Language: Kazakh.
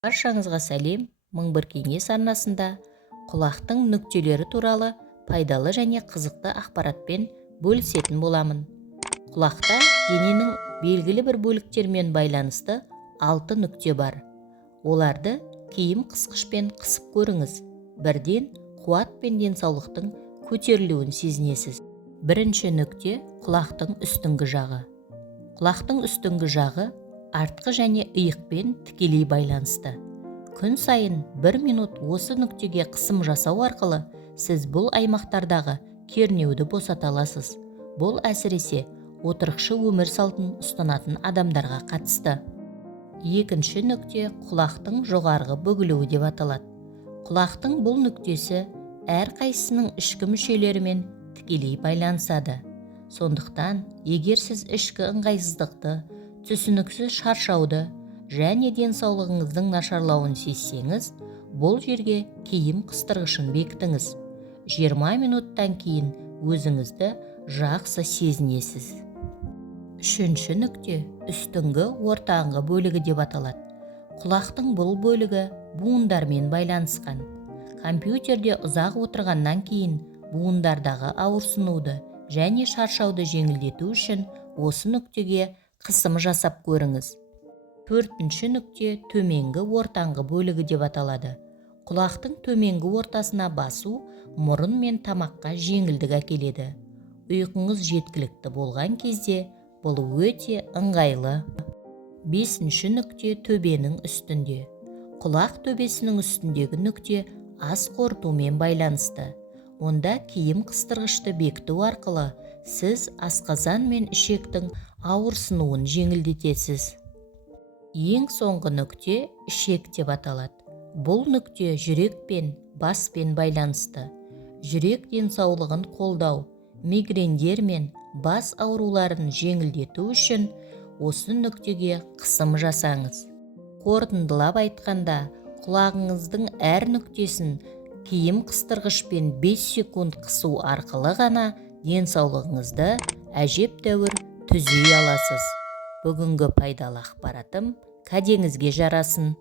Баршаңызға сәлем. 1001 кеңес арнасында құлақтың нүктелері туралы пайдалы және қызықты ақпаратпен бөлісетін боламын. Құлақта дененің белгілі бір бөліктермен байланысты 6 нүкте бар. Оларды киім қысқышпен қысып көріңіз. Бірден қуат пен денсаулықтың көтерілуін сезінесіз. Бірінші нүкте құлақтың үстіңгі жағы. Құлақтың үстіңгі жағы артқы және иықпен тікелей байланысты. Күн сайын 1 минут осы нүктеге қысым жасау арқылы сіз бұл аймақтардағы кернеуді босата аласыз. Бұл әсіресе отырықшы өмір салтын ұстанатын адамдарға қатысты. Екінші нүкте құлақтың жоғарғы бүгілуі деп аталады. Құлақтың бұл нүктесі әрқайсысының ішкі мүшелерімен тікелей байланысады. Сондықтан, егер сіз ішкі ыңғайсыздықты, түсініксіз шаршауды және денсаулығыңыздың нашарлауын сезсеңіз, бұл жерге киім қыстырғышын бекітіңіз. 20 минуттан кейін өзіңізді жақсы сезінесіз. Үшінші нүкте үстіңгі ортаңғы бөлігі деп аталады. Құлақтың бұл бөлігі буындармен байланысқан. Компьютерде ұзақ отырғаннан кейін буындардағы ауырсынуды және шаршауды жеңілдету үшін осы нүктеге қысым жасап көріңіз. Төртінші нүкте төменгі ортаңғы бөлігі деп аталады. Құлақтың төменгі ортасына басу мұрын мен тамаққа жеңілдік әкеледі. Ұйқыңыз жеткілікті болған кезде бұл өте ыңғайлы. Бесінші нүкте төбенің үстінде. Құлақ төбесінің үстіндегі нүкте ас қорытумен байланысты. Онда киім қыстырғышты бекіту арқылы сіз асқазан мен ішектің ауырсынуын жеңілдетесіз. Ең соңғы нүкте ішек деп аталады. Бұл нүкте жүрек пен баспен байланысты. Жүрек денсаулығын қолдау, мигрендер мен бас ауруларын жеңілдету үшін осы нүктеге қысым жасаңыз. Қорытындылап айтқанда, құлағыңыздың әр нүктесін киім қыстырғышпен 5 секунд қысу арқылы ғана денсаулығыңызды әжептәуір түзей аласыз. Бүгінгі пайдалы ақпаратым кәдеңізге жарасын.